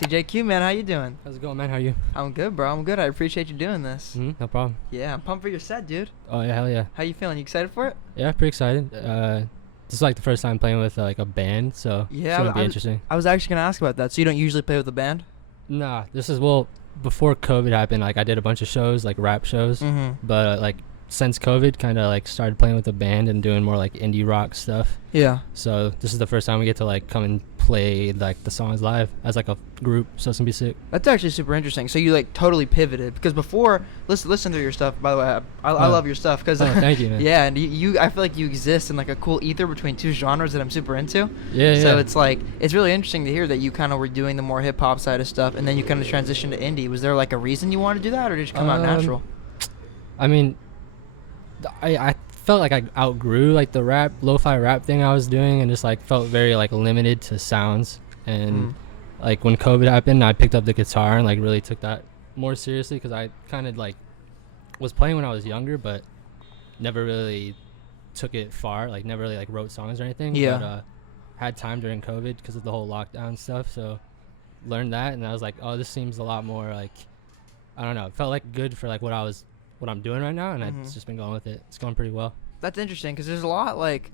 CjayQ, man, how you doing? How's it going, man? How are you? I'm good, bro. I'm good. I appreciate you doing this. No problem. Yeah, I'm pumped for your set, dude. Oh, yeah, hell yeah. How you feeling? You excited for it? Yeah, pretty excited. This is like the first time playing with like a band, so Yeah, it's going to be interesting. I was actually going to ask about that. So you don't usually play with a band? Nah, before COVID happened, like I did a bunch of shows, like rap shows, but like since COVID, kind of like started playing with a band and doing more like indie rock stuff. Yeah. So this is the first time we get to like come and play like the songs live as like a group, so it's gonna be sick. That's actually super interesting. So you like totally pivoted because before, listen to your stuff. By the way, I love your stuff because thank you, man. Yeah, and you I feel like you exist in like a cool ether between two genres that I'm super into. Yeah. So it's like it's really interesting to hear that you kind of were doing the more hip hop side of stuff, and then you kind of transitioned to indie. Was there like a reason you wanted to do that, or did it just come out natural? I mean, I felt like I outgrew like the lo-fi rap thing I was doing, and just like felt very like limited to sounds. And like when COVID happened, I picked up the guitar and like really took that more seriously because I kind of like was playing when I was younger, but never really took it far. Like never really like wrote songs or anything. Yeah. But had time during COVID because of the whole lockdown stuff. So learned that, and I was like, oh, this seems a lot more like, I don't know. It felt like good for like what I'm doing right now, and I've just been going with it. It's going pretty well. That's interesting because there's a lot like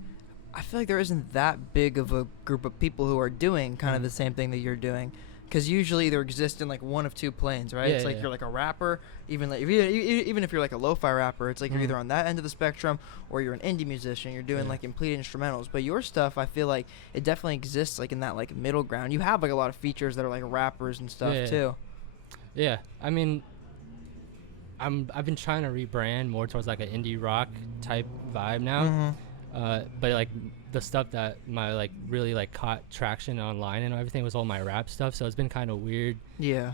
I feel like there isn't that big of a group of people who are doing kind of the same thing that you're doing, because usually there exists in like one of two planes, right? It's like you're like a rapper, even like even if you're like a lo-fi rapper, it's like you're either on that end of the spectrum or you're an indie musician. You're doing like complete instrumentals, but your stuff, I feel like it definitely exists like in that like middle ground. You have like a lot of features that are like rappers and stuff too. Yeah, I mean, I've been trying to rebrand more towards like an indie rock type vibe now. But like the stuff that my like really like caught traction online and everything was all my rap stuff, so it's been kind of weird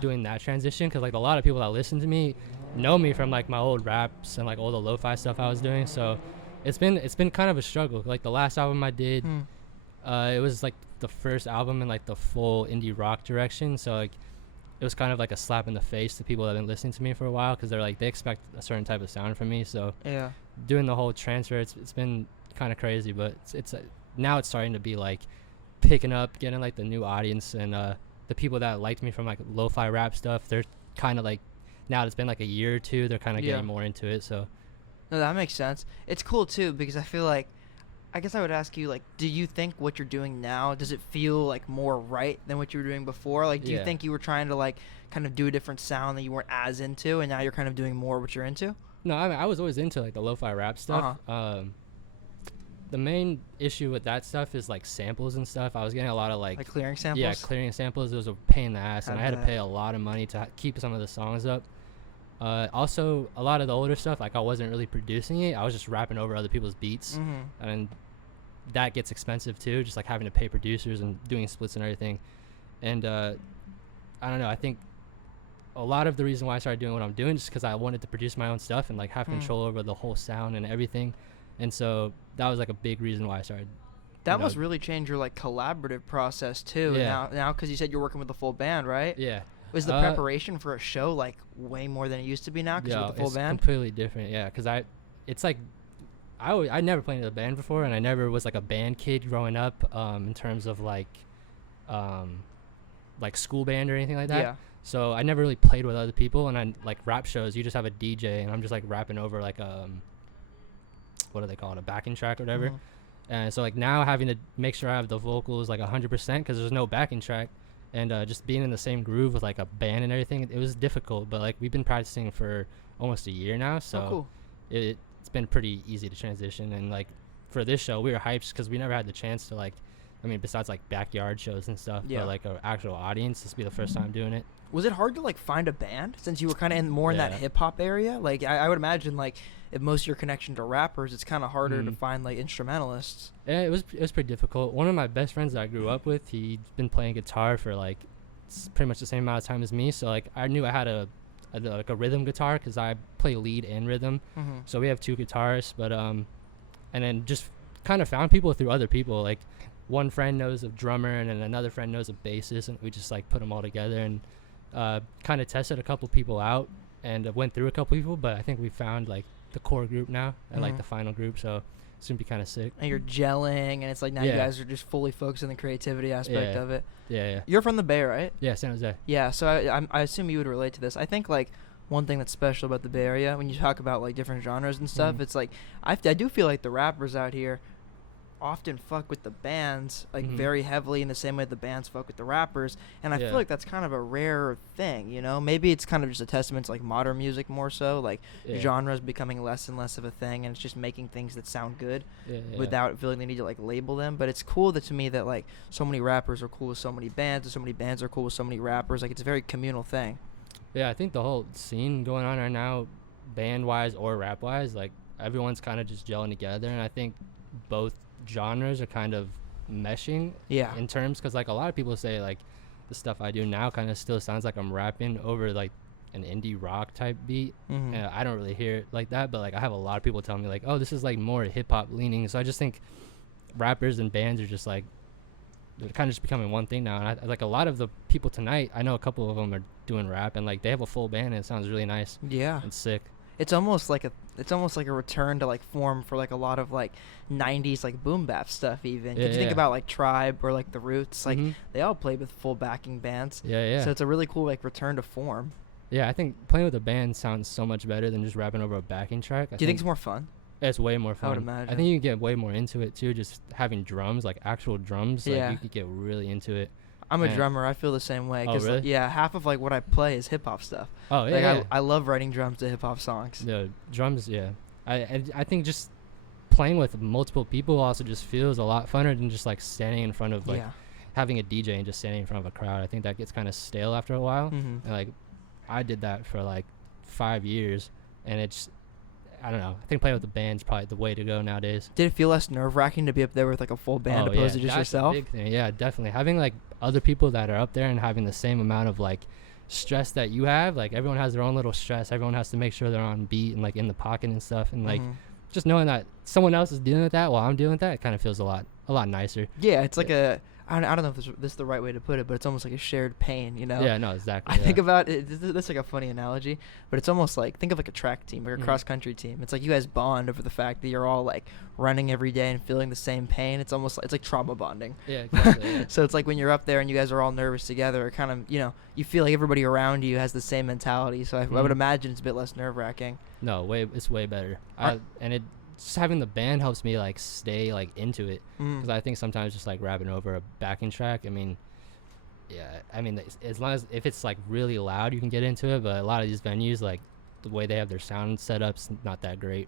doing that transition, because like a lot of people that listen to me know me from like my old raps and like all the lo-fi stuff I was doing. So it's been kind of a struggle. Like the last album I did, it was like the first album in like the full indie rock direction, so like it was kind of like a slap in the face to people that have been listening to me for a while, because they're like they expect a certain type of sound from me. So doing the whole transfer, it's been kind of crazy, but it's now it's starting to be like picking up, getting like the new audience, and the people that liked me from like lo-fi rap stuff, they're kind of like, now it's been like a year or two, they're kind of getting more into it. So no, that makes sense. It's cool too, because I feel like, I guess I would ask you, like, do you think what you're doing now, does it feel like more right than what you were doing before? Like, do you think you were trying to like kind of do a different sound that you weren't as into, and now you're kind of doing more what you're into? No, I mean, I was always into like the lo-fi rap stuff. The main issue with that stuff is like samples and stuff. I was getting a lot of like clearing samples. Yeah, clearing samples. It was a pain in the ass, and I had to pay a lot of money to keep some of the songs up. Also, a lot of the older stuff, like I wasn't really producing it. I was just rapping over other people's beats, and that gets expensive too. Just like having to pay producers and doing splits and everything. And I don't know. I think a lot of the reason why I started doing what I'm doing is because I wanted to produce my own stuff and like have control over the whole sound and everything. And so that was like a big reason why I started. That must really change your like collaborative process too. Yeah. Now, because you said you're working with a full band, right? Yeah. Was the preparation for a show like way more than it used to be now? Because with the full band, completely different. Yeah, because it's like I never played in a band before, and I never was like a band kid growing up. In terms of like school band or anything like that. Yeah. So I never really played with other people, and I like rap shows. You just have a DJ, and I'm just like rapping over like what do they call it, a backing track or whatever. And so like now having to make sure I have the vocals like 100% because there's no backing track, and just being in the same groove with like a band and everything, it was difficult. But like we've been practicing for almost a year now, so it's been pretty easy to transition. And like for this show, we were hyped because we never had the chance to like, I mean, besides like backyard shows and stuff, but like an actual audience, this will be the first time doing it. Was it hard to like find a band since you were kind of in that hip hop area? Like I would imagine like if most of your connection to rappers, it's kind of harder to find like instrumentalists. Yeah, it was pretty difficult. One of my best friends that I grew up with, he'd been playing guitar for like pretty much the same amount of time as me. So like I knew I had a rhythm guitar because I play lead and rhythm. So we have two guitarists, but and then just kind of found people through other people. Like one friend knows a drummer, and then another friend knows a bassist, and we just like put them all together and kind of tested a couple people out and went through a couple people. But I think we found like the core group now and like the final group. So It's gonna be kind of sick. And you're gelling, and it's like now you guys are just fully focused on the creativity aspect of it. Yeah. You're from the Bay, right? Yeah, San Jose. Yeah, so I assume you would relate to this. I think like one thing that's special about the Bay Area when you talk about like different genres and stuff, it's like I do feel like the rappers out here often fuck with the bands like very heavily in the same way the bands fuck with the rappers, and I feel like that's kind of a rare thing, you know. Maybe it's kind of just a testament to like modern music more so, like genres becoming less and less of a thing, and it's just making things that sound good without feeling the need to like label them. But it's cool that to me that like so many rappers are cool with so many bands, and so many bands are cool with so many rappers. Like it's a very communal thing. Yeah, I think the whole scene going on right now, band wise or rap wise, like everyone's kind of just gelling together, and I think both genres are kind of meshing in terms, because like a lot of people say like the stuff I do now kind of still sounds like I'm rapping over like an indie rock type beat, and I don't really hear it like that, but like I have a lot of people telling me like, oh, this is like more hip-hop leaning. So I just think rappers and bands are just like, they're kind of just becoming one thing now, and I like a lot of the people tonight, I know a couple of them are doing rap, and like they have a full band and it sounds really nice and sick. It's almost like a return to like form for like a lot of like 90s like boom bap stuff even. If you think about like Tribe or like the Roots, like they all played with full backing bands. So it's a really cool like return to form. Yeah, I think playing with a band sounds so much better than just rapping over a backing track. Do you think it's more fun? It's way more fun. I would imagine. I think you can get way more into it too, just having drums, like actual drums. Like you could get really into it. I'm a drummer. I feel the same way. Oh, really? Like, half of like what I play is hip hop stuff. Oh yeah. Like I love writing drums to hip hop songs. Yeah, drums. Yeah, I think just playing with multiple people also just feels a lot funner than just like standing in front of like having a DJ and just standing in front of a crowd. I think that gets kind of stale after a while. And like I did that for like 5 years, and it's, I don't know. I think playing with the band's probably the way to go nowadays. Did it feel less nerve-wracking to be up there with like a full band opposed to just yourself? Big thing. Yeah, definitely. Having like other people that are up there and having the same amount of like stress that you have. Like everyone has their own little stress. Everyone has to make sure they're on beat and like in the pocket and stuff. And like just knowing that someone else is dealing with that while I'm dealing with that, it kind of feels a lot nicer. Yeah, it's like I don't know if this is the right way to put it, but it's almost like a shared pain, you know? Yeah, no, exactly. I think about it, this is like a funny analogy, but it's almost like, think of like a track team, like a cross-country team. It's like you guys bond over the fact that you're all like running every day and feeling the same pain. It's almost like, it's like trauma bonding. Yeah, exactly. So it's like when you're up there and you guys are all nervous together, it kind of, you know, you feel like everybody around you has the same mentality. So I would imagine it's a bit less nerve-wracking. No, it's way better. Just having the band helps me like stay like into it, because I think sometimes just like rapping over a backing track, I mean as long as if it's like really loud you can get into it, but a lot of these venues, like the way they have their sound setup's not that great.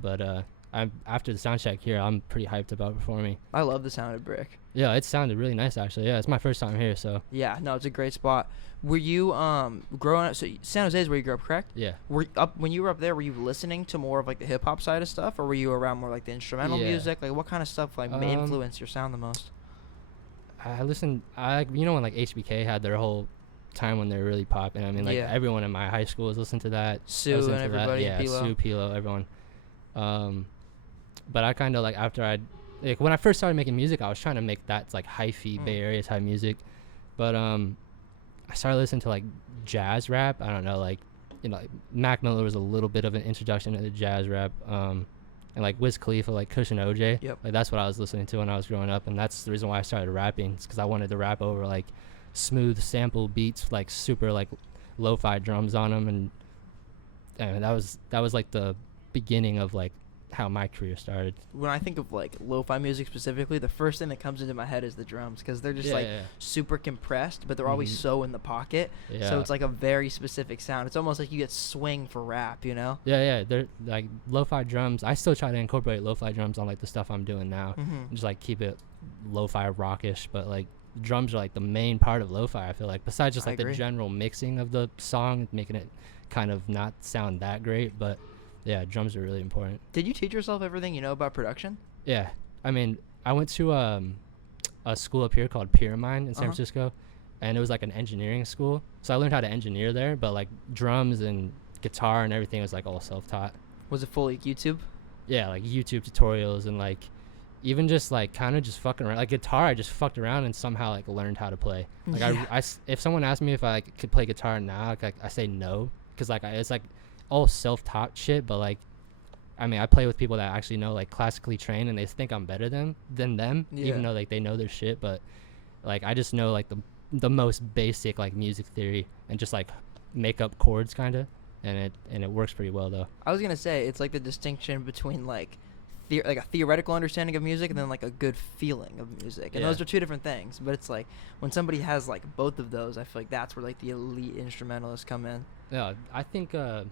But I'm after the sound check here, I'm pretty hyped about performing. I love the sound of Brick. Yeah, it sounded really nice actually. Yeah, it's my first time here, so yeah, no, it's a great spot. Were you growing up? So San Jose is where you grew up, correct? Yeah. When you were up there? Were you listening to more of like the hip hop side of stuff, or were you around more like the instrumental music? Like what kind of stuff like influenced your sound the most? I listened. You know when like HBK had their whole time when they were really popping. I mean like everyone in my high school was listening to that. Sue and everybody. Yeah, Sue, Pilo, everyone. But I kind of like like when I first started making music, I was trying to make that like hyphy Bay Area type music, but I started listening to like jazz rap. I don't know, like, you know, like Mac Miller was a little bit of an introduction to the jazz rap, and like Wiz Khalifa, like Kush and OJ. Like that's what I was listening to when I was growing up, and that's the reason why I started rapping. It's because I wanted to rap over like smooth sample beats, like super like lo-fi drums on them, and that was like the beginning of like how my career started. When I think of like lo-fi music specifically, the first thing that comes into my head is the drums, because they're just super compressed, but they're always so in the pocket. So it's like a very specific sound. It's almost like you get swing for rap, you know? Yeah, they're like lo-fi drums. I still try to incorporate lo-fi drums on like the stuff I'm doing now, and just like keep it lo-fi rockish, but like drums are like the main part of lo-fi, I feel like, besides just like the general mixing of the song, making it kind of not sound that great, but yeah, drums are really important. Did you teach yourself everything you know about production? Yeah. I mean, I went to a school up here called Pyramide in San Francisco, and it was like an engineering school. So I learned how to engineer there, but like drums and guitar and everything was like all self-taught. Was it fully YouTube? Yeah, like YouTube tutorials, and like even just like kind of just fucking around. Like guitar, I just fucked around and somehow like learned how to play. Like I if someone asked me if I could play guitar now, like I say no, because like it's like all self-taught shit, but like I mean, I play with people that actually know like classically trained, and they think I'm better than them, even though like they know their shit. But like I just know like the most basic like music theory and just like make up chords kind of, and it works pretty well though. I was gonna say it's like the distinction between like like a theoretical understanding of music and then like a good feeling of music, and those are two different things. But it's like when somebody has like both of those, I feel like that's where like the elite instrumentalists come in. Yeah, I think I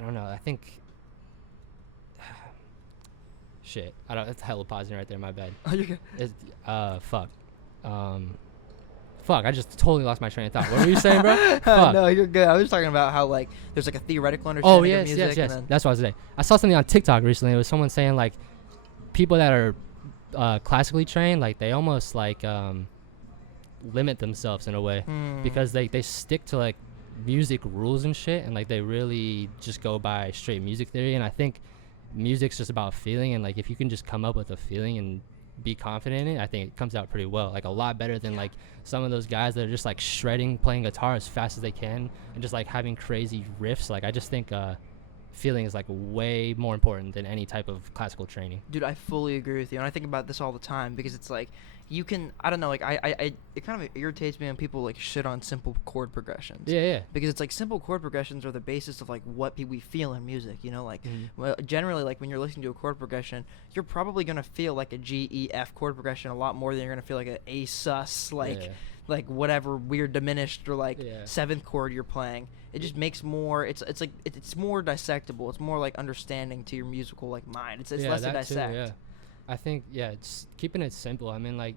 don't know. I think shit. I don't. It's hella pausing right there. My bad. Oh, you're good. It's, fuck. Fuck. I just totally lost my train of thought. What were you saying, bro? Fuck. No, you're good. I was talking about how like there's like a theoretical understanding of music. Yes. That's what I was saying. I saw something on TikTok recently. It was someone saying like people that are classically trained, like they almost like limit themselves in a way because they stick to like music rules and shit, and like they really just go by straight music theory. And I think music's just about feeling, and like if you can just come up with a feeling and be confident in it, I think it comes out pretty well, like a lot better than like some of those guys that are just like shredding, playing guitar as fast as they can and just like having crazy riffs. Like I just think feeling is like way more important than any type of classical training. Dude, I fully agree with you, and I think about this all the time because it's like you can, I don't know, like I it kind of irritates me when people like shit on simple chord progressions. Yeah. Because it's like simple chord progressions are the basis of like what we feel in music, you know, like well, generally like when you're listening to a chord progression, you're probably going to feel like a G, E, F chord progression a lot more than you're going to feel like an A sus, like whatever weird diminished or like seventh chord you're playing. It just makes more, it's like it's more dissectable. It's more like understanding to your musical like mind. It's less to dissect. Too, yeah. I think it's keeping it simple. I mean, like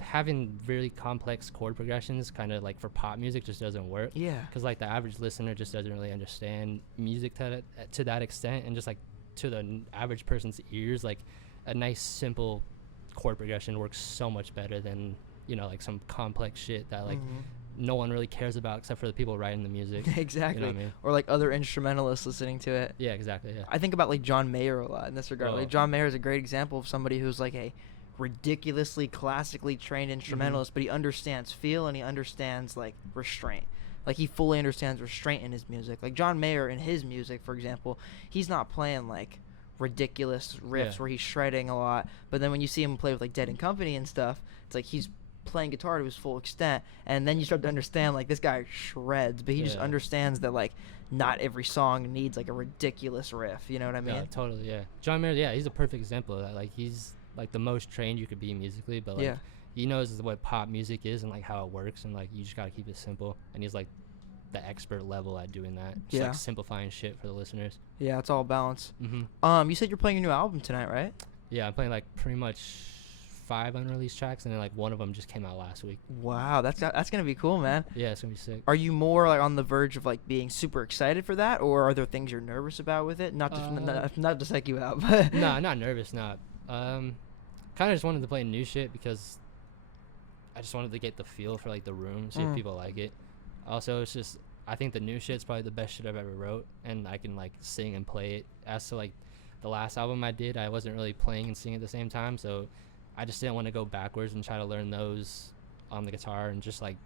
having really complex chord progressions kind of like for pop music just doesn't work. Yeah. Because like the average listener just doesn't really understand music to that extent, and just like to the average person's ears, like a nice simple chord progression works so much better than, you know, like some complex shit that like no one really cares about except for the people writing the music. Exactly. You know what I mean? Or like other instrumentalists listening to it. Yeah, exactly. Yeah. I think about like John Mayer a lot in this regard. Like John Mayer is a great example of somebody who's like a ridiculously classically trained instrumentalist, but he understands feel and he understands like restraint. Like he fully understands restraint in his music. Like John Mayer in his music, for example, he's not playing like ridiculous riffs where he's shredding a lot, but then when you see him play with like Dead and Company and stuff, it's like he's playing guitar to his full extent, and then you start to understand like this guy shreds, but he just understands that like not every song needs like a ridiculous riff, you know what I mean? Yeah, totally. Yeah, John Mayer, he's a perfect example of that. Like he's like the most trained you could be musically, but like he knows what pop music is and like how it works, and like you just gotta keep it simple, and he's like the expert level at doing that, just like simplifying shit for the listeners. Yeah, it's all balance. You said you're playing a new album tonight, right? Yeah, I'm playing like pretty much 5 unreleased tracks, and then like one of them just came out last week. Wow, that's gonna be cool, man. Yeah, it's gonna be sick. Are you more like on the verge of like being super excited for that, or are there things you're nervous about with it? Not to psych you out, but no, not nervous. Not. Kind of just wanted to play new shit because I just wanted to get the feel for like the room, see if people like it. Also, it's just I think the new shit's probably the best shit I've ever wrote, and I can like sing and play it. As to like the last album I did, I wasn't really playing and singing at the same time, so I just didn't want to go backwards and try to learn those on the guitar and just like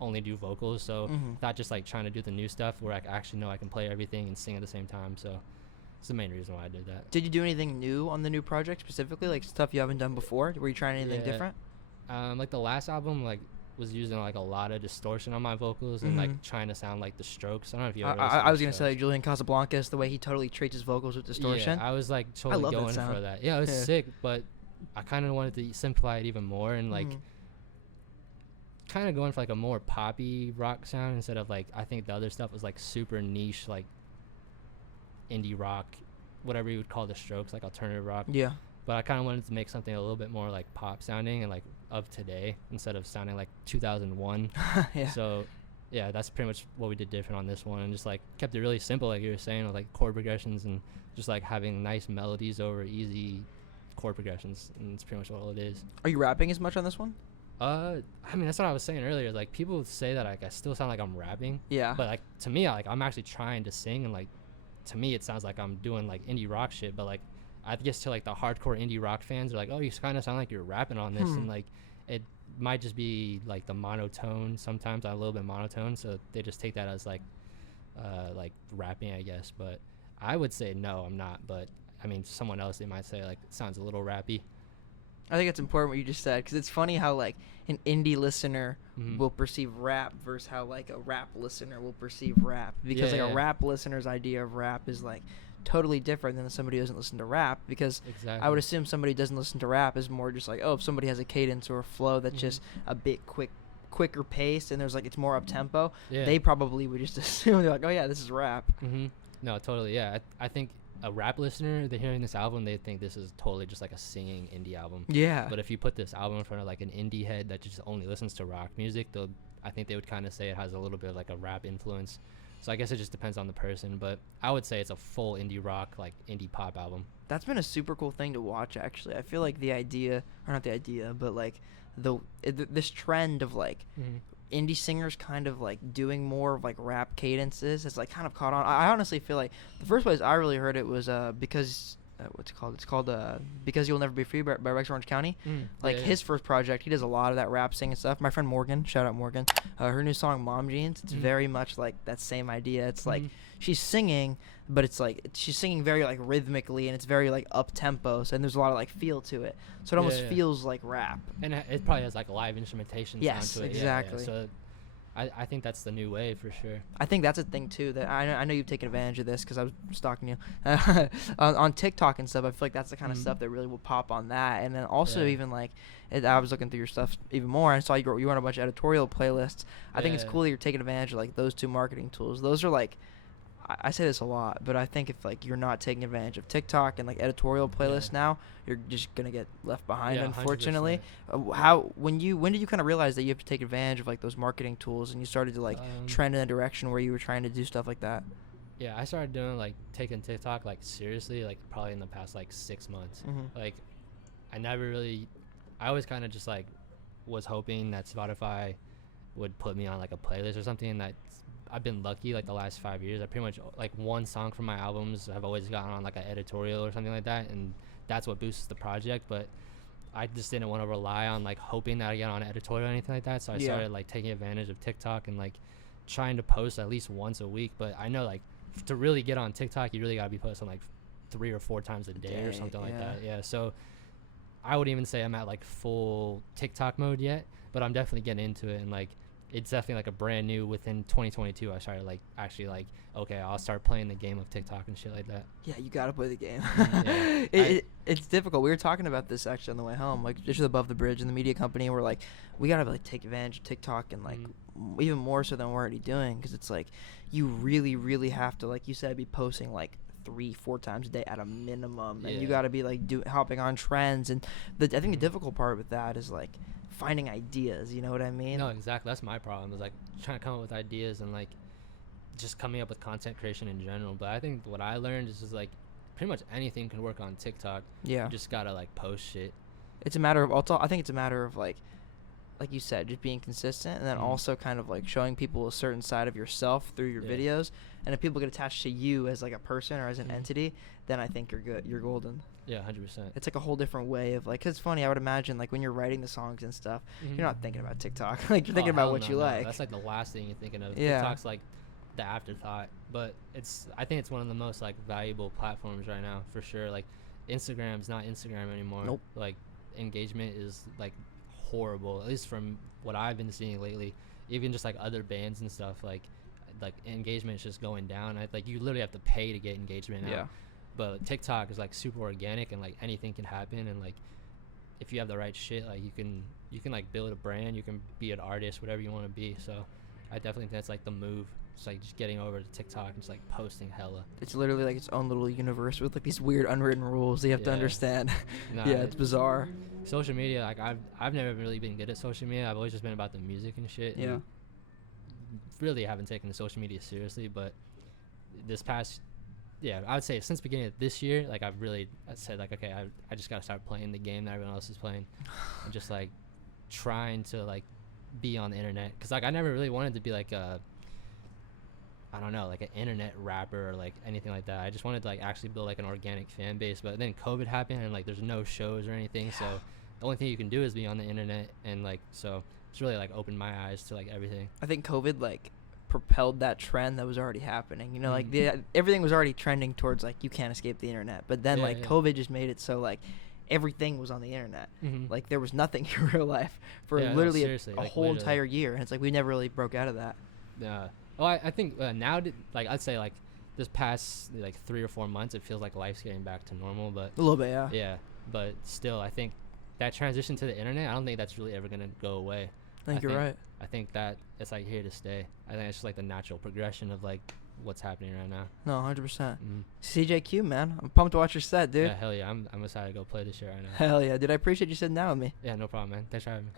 only do vocals. So not just like trying to do the new stuff where I actually know I can play everything and sing at the same time. So it's the main reason why I did that. Did you do anything new on the new project specifically, like stuff you haven't done before? Were you trying anything different? Like the last album, like was using like a lot of distortion on my vocals and like trying to sound like the Strokes. I don't know if you ever I was gonna say like Julian Casablancas, the way he totally treats his vocals with distortion. Yeah, I was like totally going for that. Yeah, it was sick, but I kind of wanted to simplify it even more and like kind of going for like a more poppy rock sound instead of like I think the other stuff was like super niche, like indie rock, whatever you would call the Strokes, like alternative rock. Yeah. But I kind of wanted to make something a little bit more like pop sounding and like of today instead of sounding like 2001. So yeah, that's pretty much what we did different on this one, and just like kept it really simple, like you were saying, with like chord progressions and just like having nice melodies over easy chord progressions, and it's pretty much all it is. Are you rapping as much on this one? I mean, that's what I was saying earlier. Like people say that like I still sound like I'm rapping. Yeah. But like to me, I'm actually trying to sing, and like to me it sounds like I'm doing like indie rock shit. But like I guess to like the hardcore indie rock fans are like, oh, you kind of sound like you're rapping on this, and like it might just be like the monotone. Sometimes I'm a little bit monotone, so they just take that as like like rapping, I guess. But I would say no, I'm not. But I mean, someone else, they might say like it sounds a little rappy. I think it's important what you just said, because it's funny how like an indie listener will perceive rap versus how like a rap listener will perceive rap, because a rap listener's idea of rap is like totally different than somebody who doesn't listen to rap, because I would assume somebody who doesn't listen to rap is more just like, oh, if somebody has a cadence or a flow that's just a bit quicker paced, and there's like it's more up tempo, they probably would just assume, they're like, oh yeah, this is rap. No, totally. Yeah, I think a rap listener, they're hearing this album, they think this is totally just like a singing indie album. Yeah. But if you put this album in front of like an indie head that just only listens to rock music, I think they would kind of say it has a little bit of like a rap influence. So I guess it just depends on the person, but I would say it's a full indie rock, like indie pop album. That's been a super cool thing to watch, actually. I feel like but like this trend of like indie singers kind of like doing more of like rap cadences has like kind of caught on. I honestly feel like the first place I really heard it was because what's it called? It's called Because You'll Never Be Free by Rex Orange County. His first project, he does a lot of that rap singing stuff. My friend Morgan, shout out Morgan, her new song Mom Jeans, it's very much like that same idea. It's like she's singing, but it's like she's singing very like rhythmically, and it's very like up tempo, and there's a lot of like feel to it, so it almost feels like rap, and it probably has like a live instrumentation sound to it. Exactly. So I think that's the new wave for sure. I think that's a thing too, that I know you've taken advantage of this, because I was stalking you on TikTok and stuff. I feel like that's the kind of stuff that really will pop on that. And then also even like I was looking through your stuff even more, and saw you run a bunch of editorial playlists. I think it's cool that you're taking advantage of like those two marketing tools. Those are like, I say this a lot, but I think if like you're not taking advantage of TikTok and like editorial playlists now, you're just gonna get left behind, unfortunately. When did you kind of realize that you have to take advantage of like those marketing tools, and you started to like trend in a direction where you were trying to do stuff like that? Yeah, I started doing like taking TikTok like seriously like probably in the past like 6 months. Like I always kind of just like was hoping that Spotify would put me on like a playlist or something, and that I've been lucky like the last 5 years. I pretty much like one song from my albums I've always gotten on like an editorial or something like that, and that's what boosts the project. But I just didn't want to rely on like hoping that I get on an editorial or anything like that, so I started like taking advantage of TikTok and like trying to post at least once a week. But I know like to really get on TikTok, you really got to be posting like 3 or 4 times a day or something like that. So I would even say I'm at like full TikTok mode yet, but I'm definitely getting into it, and like it's definitely like a brand new, within 2022 I started like actually like, okay, I'll start playing the game of TikTok and shit like that. Yeah, you gotta play the game. It's difficult. We were talking about this actually on the way home, like just with Above the Bridge and the media company, and we're like, we gotta like take advantage of TikTok, and like even more so than we're already doing, because it's like you really have to, like you said, be posting like 3-4 times a day at a minimum, and you gotta be like hopping on trends. And I think the difficult part with that is like finding ideas, you know what I mean? No, exactly. That's my problem, is like trying to come up with ideas and like just coming up with content creation in general. But I think what I learned is just like pretty much anything can work on TikTok. You just gotta like post shit. It's a matter of I think it's a matter of like you said, just being consistent, and then also kind of like showing people a certain side of yourself through your videos. And if people get attached to you as like a person or as an entity, then I think you're good. You're golden. Yeah, 100%. It's like a whole different way of like, 'cause it's funny, I would imagine like when you're writing the songs and stuff, you're not thinking about TikTok. Like you're thinking about what you like. That's like the last thing you're thinking of. TikTok's like the afterthought, but I think it's one of the most like valuable platforms right now for sure. Like Instagram's not Instagram anymore. Nope. Like engagement is like horrible, at least from what I've been seeing lately. Even just like other bands and stuff, like engagement is just going down. Like you literally have to pay to get engagement now. But TikTok is like super organic, and like anything can happen, and like if you have the right shit, like you can like build a brand, you can be an artist, whatever you want to be. So I definitely think that's like the move. It's like just getting over to TikTok and just like posting hella. It's literally like its own little universe with like these weird unwritten rules that you have to understand. It's bizarre. Social media, like I've never really been good at social media. I've always just been about the music and shit. And really haven't taken the social media seriously, but this past I would say since beginning of this year, like I said like, okay, I just gotta start playing the game that everyone else is playing, and just like trying to like be on the internet, because like I never really wanted to be like I don't know, like an internet rapper or like anything like that. I just wanted to like actually build like an organic fan base. But then COVID happened, and like there's no shows or anything, so the only thing you can do is be on the internet, and like so it's really like opened my eyes to like everything. I think COVID like propelled that trend that was already happening. You know, like everything was already trending towards like you can't escape the internet. But then COVID just made it so like everything was on the internet. Like there was nothing in real life for literally a whole entire year, and it's like we never really broke out of that. Yeah. Oh, I think now, like I'd say like this past like 3 or 4 months, it feels like life's getting back to normal. But a little bit, yeah. Yeah, but still, I think that transition to the internet, I don't think that's really ever gonna go away. I think you're right. I think that it's like here to stay. I think it's just like the natural progression of like what's happening right now. No, 100%. CjayQ, man, I'm pumped to watch your set, dude. Yeah, hell yeah. I'm excited to go play this shit right now. Hell yeah, dude. I appreciate you sitting down with me. Yeah, no problem, man. Thanks for having me.